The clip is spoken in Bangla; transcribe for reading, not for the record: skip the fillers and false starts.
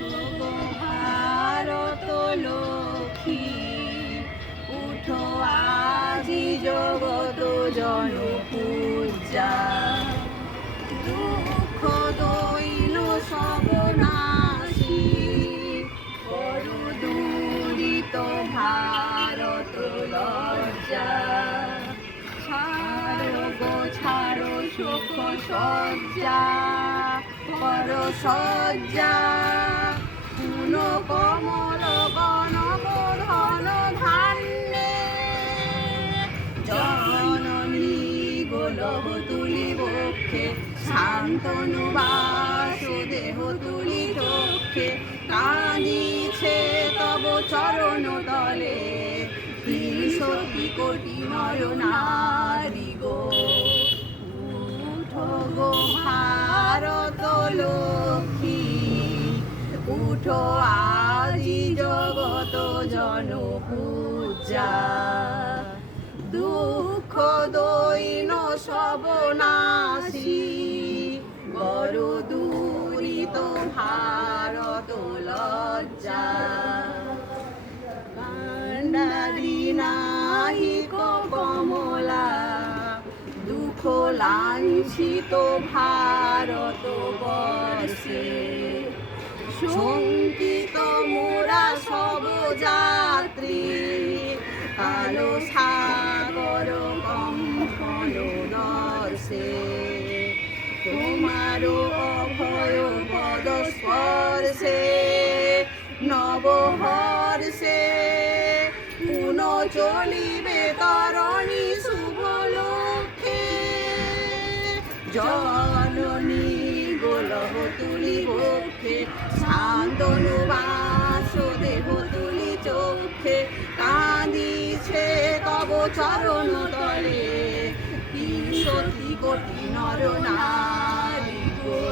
ওগো ভারত লক্ষ্মী, উঠো আজি জগত জনপূজা। দুঃখ দৈন সব নাশী, করু দূরিত ভারত লজ্জা। ছাড়ো গো ছাড়ো শোক সজ্জা, কর সজ্জা। পুন কমল গণব ধন ধান্যে, জননী গোলভ তুলি বক্ষে, শান্তনু বাসুদেহ তুলি চক্ষে। কাঁদিছে তব চরণ তলে, ৩০০ কোটি নর নারী গো। উঠো গো ভারত লক্ষ্মী, উঠো আজি জগত জনপূজা। দুঃখ দৈন সব নাশী, বড় দূরিত ভারত লজ্জা। কান্ডারি নাহিক কমলা, দুঃখ লাঞ্ছিত ভারত বর্ষে। শঙ্কিত মোরা সব যাত্রী, কালো সাগর কম্পন দর্শে। তোমার অভয় পদ স্পর্শে, নবহর্ষে। পুন চলিবে তরণী শুভ লক্ষ্যে, জননী গোলভ তুলি বক্ষে, শান্তনু বাসুদেহ তুলি চক্ষে। কাঁদিছে তব চরণ তলে, ৩০০ কোটি নর নারী গো।